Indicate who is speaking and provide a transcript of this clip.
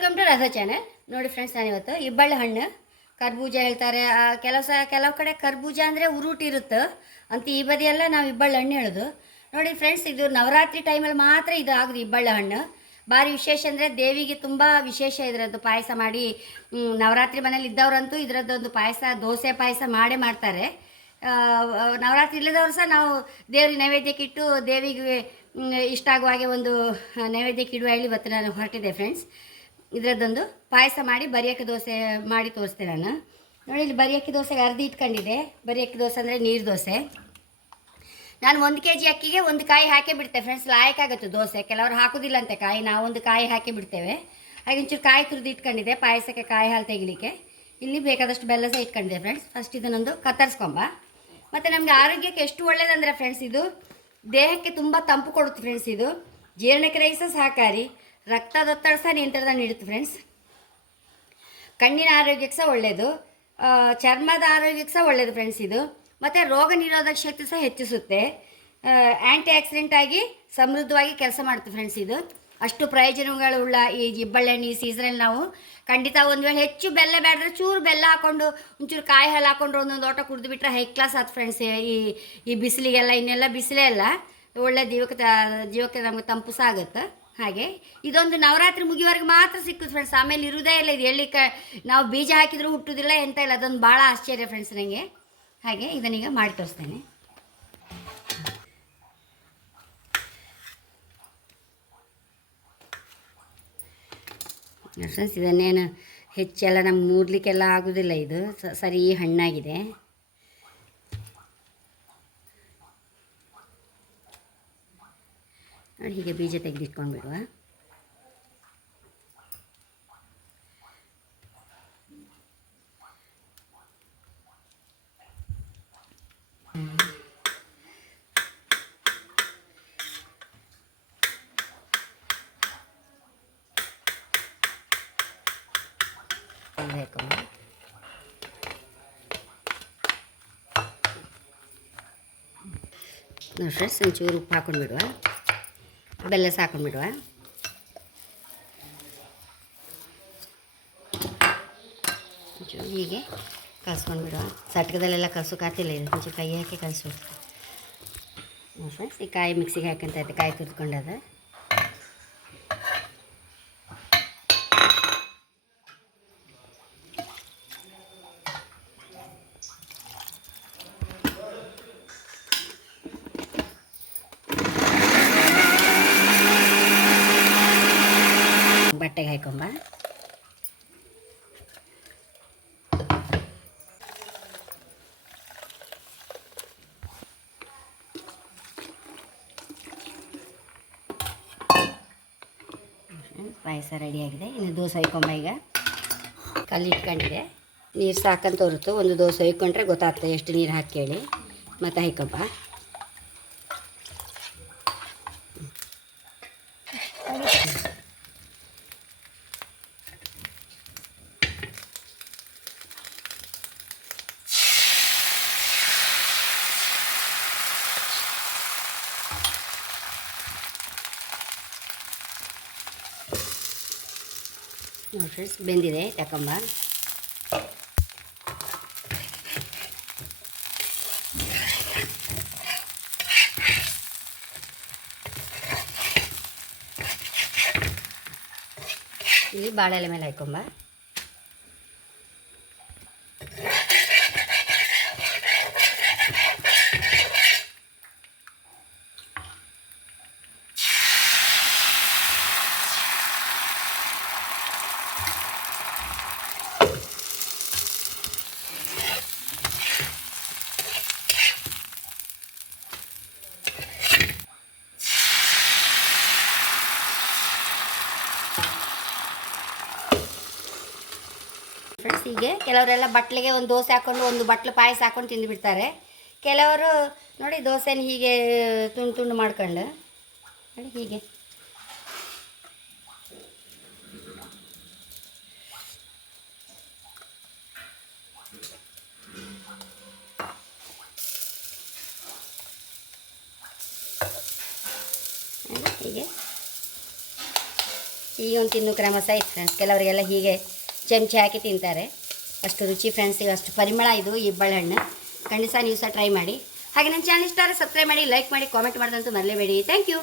Speaker 1: Welcome to Radha channel. ನೋಡಿ friends ನಾನಿವತ್ತು ಇಬ್ಬಳ್ಳಿ ಹಣ್ಣು. ಕರ್ಬೂಜ ಹೇಳ್ತಾರೆ. ಕೆಲವು ಸ, ಕೆಲವು ಕಡೆ ಕರ್ಬೂಜ ಅಂದರೆ ಉರುಟಿ ಇರುತ್ತೆ ಅಂತ ಈ ಬದಿಯೆಲ್ಲ ನಾವು ಇಬ್ಬಳ್ಳಿ ಹಣ್ಣು ಹೇಳೋದು. ನೋಡಿ ಫ್ರೆಂಡ್ಸ್ ಇದು ನವರಾತ್ರಿ ಟೈಮಲ್ಲಿ ಮಾತ್ರ ಇದು ಆಗೋದು ಇಬ್ಬಳ್ಳಿ ಹಣ್ಣು. ಭಾರಿ ವಿಶೇಷ ಅಂದರೆ ದೇವಿಗೆ ತುಂಬ ವಿಶೇಷ ಇದರದ್ದು ಪಾಯಸ ಮಾಡಿ ನವರಾತ್ರಿ ಮನೇಲಿ ಇದ್ದವರಂತೂ ಇದರದ್ದೊಂದು ಪಾಯಸ, ದೋಸೆ ಪಾಯಸ ಮಾಡೇ ಮಾಡ್ತಾರೆ. ನವರಾತ್ರಿ ಇಲ್ಲದವ್ರು ಸಹ ನಾವು ದೇವ್ರಿಗೆ ನೈವೇದ್ಯಕ್ಕೆ ಇಟ್ಟು ದೇವಿಗೆ ಇಷ್ಟ ಆಗುವ ಹಾಗೆ ಒಂದು ನೈವೇದ್ಯಕ್ಕೆ ಇಡುವ ಹೇಳಿ ಇವತ್ತು ನಾನು ಹೊರಟಿದ್ದೆ ಫ್ರೆಂಡ್ಸ್ ಇದರದ್ದೊಂದು ಪಾಯಸ ಮಾಡಿ ಬರಿಯಕ್ಕೆ ದೋಸೆ ಮಾಡಿ ತೋರಿಸ್ತೆ ನಾನು. ನೋಡಿ, ಇಲ್ಲಿ ಬರಿಯಕ್ಕೆ ದೋಸೆಗೆ ಅರ್ಧ ಇಟ್ಕೊಂಡಿದೆ. ಬರಿಯಕ್ಕೆ ದೋಸೆ ಅಂದರೆ ನೀರು ದೋಸೆ. ನಾನು ಒಂದು ಕೆ ಜಿ ಅಕ್ಕಿಗೆ ಒಂದು ಕಾಯಿ ಹಾಕಿ ಬಿಡ್ತೇವೆ ಫ್ರೆಂಡ್ಸ್ ಲಾಯಕ್ಕಾಗತ್ತೆ ದೋಸೆ. ಕೆಲವರು ಹಾಕೋದಿಲ್ಲಂತೆ ಕಾಯಿ ನಾವೊಂದು ಕಾಯಿ ಹಾಕಿ ಬಿಡ್ತೇವೆ ಹಾಗೆ ಒಂಚೂರು ಕಾಯಿ ತುರಿದು ಇಟ್ಕೊಂಡಿದೆ, ಪಾಯಸಕ್ಕೆ ಕಾಯಿ ಹಾಲು ತೆಗಿಲಿಕ್ಕೆ. ಇಲ್ಲಿ ಬೇಕಾದಷ್ಟು ಬೆಲ್ಲ ಸಹ ಇಟ್ಕೊಂಡಿದೆ ಫ್ರೆಂಡ್ಸ್ ಫಸ್ಟ್ ಇದನ್ನೊಂದು ಕತ್ತರಿಸ್ಕೊಂಬ. ಮತ್ತು ನಮಗೆ ಆರೋಗ್ಯಕ್ಕೆ ಎಷ್ಟು ಒಳ್ಳೇದಂದರೆ ಫ್ರೆಂಡ್ಸ್ ಇದು ದೇಹಕ್ಕೆ ತುಂಬ ತಂಪು ಕೊಡುತ್ತೆ ಫ್ರೆಂಡ್ಸ್ ಇದು ಜೀರ್ಣಕ್ರಿಯೆ ಸಹ ಸಹಕಾರಿ. ರಕ್ತದೊತ್ತಡ ಸಹ ನಿಯಂತ್ರಣ ನೀಡುತ್ತೆ ಫ್ರೆಂಡ್ಸ್ ಕಣ್ಣಿನ ಆರೋಗ್ಯಕ್ಕೆ ಸಹ ಒಳ್ಳೆಯದು ಚರ್ಮದ ಆರೋಗ್ಯಕ್ಕೆ ಸಹ ಒಳ್ಳೆಯದು ಫ್ರೆಂಡ್ಸ್ ಇದು. ಮತ್ತು ರೋಗ ನಿರೋಧಕ ಶಕ್ತಿ ಸಹ ಹೆಚ್ಚಿಸುತ್ತೆ. ಆ್ಯಂಟಿ ಆಕ್ಸಿಡೆಂಟ್ ಆಗಿ ಸಮೃದ್ಧವಾಗಿ ಕೆಲಸ ಮಾಡುತ್ತೆ ಫ್ರೆಂಡ್ಸ್ ಇದು. ಅಷ್ಟು ಪ್ರಯೋಜನಗಳುಳ್ಳ ಈ ಜಿಬ್ಬಳ್ಳೆಣ್ಣೆ ಈ ಸೀಸನಲ್ಲಿ ನಾವು ಖಂಡಿತ ಒಂದು ವೇಳೆ ಹೆಚ್ಚು ಬೆಲ್ಲ ಬೇಡದ್ರೆ ಚೂರು ಬೆಲ್ಲ ಹಾಕೊಂಡು, ಒಂಚೂರು ಕಾಯಿ ಹಾಲು ಹಾಕೊಂಡು ಒಂದೊಂದು ಓಟ ಕುಡಿದು ಬಿಟ್ರೆ ಹೈ ಕ್ಲಾಸ್ ಆಯ್ತು ಫ್ರೆಂಡ್ಸ್ ಈ ಈ ಬಿಸಿಲಿಗೆಲ್ಲ ಇನ್ನೆಲ್ಲ ಬಿಸಿಲೇ ಅಲ್ಲ. ಒಳ್ಳೆ ಜೀವಕ್ಕೆ ತ- ಜೀವಕ್ಕೆ ನಮಗೆ ತಂಪು ಸಹ ಆಗುತ್ತೆ. ಹಾಗೆ ಇದೊಂದು ನವರಾತ್ರಿ ಮುಗಿಯುವವರೆಗೆ ಮಾತ್ರ ಸಿಕ್ಕುದು ಫ್ರೆಂಡ್ಸ್ ಆಮೇಲೆ ಇರುವುದೇ ಇಲ್ಲ, ಇದು ಹೇಳಿ ಕ ನಾವು ಬೀಜ ಹಾಕಿದರೂ ಹುಟ್ಟುವುದಿಲ್ಲ ಎಂತ ಇಲ್ಲ, ಅದೊಂದು ಭಾಳ ಆಶ್ಚರ್ಯ ಫ್ರೆಂಡ್ಸ್ ನನಗೆ ಹಾಗೆ ಇದನ್ನೀಗ ಮಾಡಿ ತೋರಿಸ್ತೇನೆ. ಫ್ರೆಂಡ್ಸ್ ಇದನ್ನೇನು ಹೆಚ್ಚೆಲ್ಲ ನಮ್ಗೆ ಮೂಡಲಿಕ್ಕೆಲ್ಲ ಆಗೋದಿಲ್ಲ ಇದು. ಸರಿ ಹಣ್ಣಾಗಿದೆ. ನೋಡಿ ಹೀಗೆ ಬೀಜ ತೆಗೆದಿಟ್ಕೊಂಡು ಬಿಡುವ ಬೇಕು ನೋಡಿ ಫ್ರೆಂಡ್ಸ್ ಒಂಚೂರು ಉಪ್ಪು ಹಾಕೊಂಡು ಬಿಡುವ ಬೆಲ್ಲ ಸಾಕೊಂಡ್ಬಿಡುವ. ಹೀಗೆ ಕಲ್ಸ್ಕೊಂಡು ಬಿಡುವ ಸಟ್ಕದಲ್ಲೆಲ್ಲ ಕಾತಿಲ್ಲ ಇದು ಒಂಚೂರು ಕೈ ಹಾಕಿ ಕಲಸು. ಈ ಕಾಯಿ ಮಿಕ್ಸಿಗೆ ಹಾಕಂತ ಐತೆ ಕಾಯಿ ತುರ್ಕೊಂಡದ ಬಟ್ಟೆಗೆ ಹಾಕೊಂಬ ಪಾಯಸ ರೆಡಿಯಾಗಿದೆ. ಇನ್ನು ದೋಸೆ ಹೊಯ್ಕೊಂಬ ಈಗ. ಇಟ್ಕೊಂಡಿದೆ ನೀರು ಸಾಕಂತ ಹೊರತು ಒಂದು ದೋಸೆ ಹೊಯ್ಕೊಂಡ್ರೆ ಗೊತ್ತಾಗ್ತದೆ. ಎಷ್ಟು ನೀರು ಹಾಕಿ ಹೇಳಿ. ಮತ್ತು ನೋಡಿ ಫ್ರೆಂಡ್ಸ್ ಬೆಂದಿದೆ ತಕೊಂಬ ಇಲ್ಲಿ ಬಾಳೆಲೆ ಮೇಲೆ ಹಾಕೊಂಬ. ಹೀಗೆ ಕೆಲವರೆಲ್ಲ ಬಟ್ಲಿಗೆ ಒಂದು ದೋಸೆ ಹಾಕೊಂಡು ಒಂದು ಬಟ್ಲು ಪಾಯಸ ಹಾಕೊಂಡು ತಿಂದುಬಿಡ್ತಾರೆ. ಕೆಲವರು ನೋಡಿ ದೋಸೆನ ಹೀಗೆ ತುಂಡು ತುಂಡು ಮಾಡ್ಕೊಂಡು. ನೋಡಿ ಹೀಗೆ. ಹೀಗೆ. ಈಗ ಒಂದು ತಿನ್ನು ಕ್ರಮ ಸಹ ಇತ್ತು ಫ್ರೆಂಡ್ಸ್ ಕೆಲವರಿಗೆಲ್ಲ ಹೀಗೆ ಚಮಚಿ ಹಾಕಿ ತಿಂತಾರೆ. ಅಷ್ಟು ರುಚಿ ಫ್ರೆಂಡ್ಸ್ ಈಗ ಅಷ್ಟು ಪರಿಮಳ ಇದು ಈ ಹಣ್ಣು. ಖಂಡಿತ ನೀವು ಸಹ ಟ್ರೈ ಮಾಡಿ. ಹಾಗೆ ನನ್ನ ಚಾನಲ್ ಇಷ್ಟ ಸಬ್ಸ್ಕ್ರೈಬ್ ಮಾಡಿ ಲೈಕ್ ಮಾಡಿ ಕಾಮೆಂಟ್ ಮಾಡೋದಂತೂ ಮರಲೇಬೇಡಿ. Thank you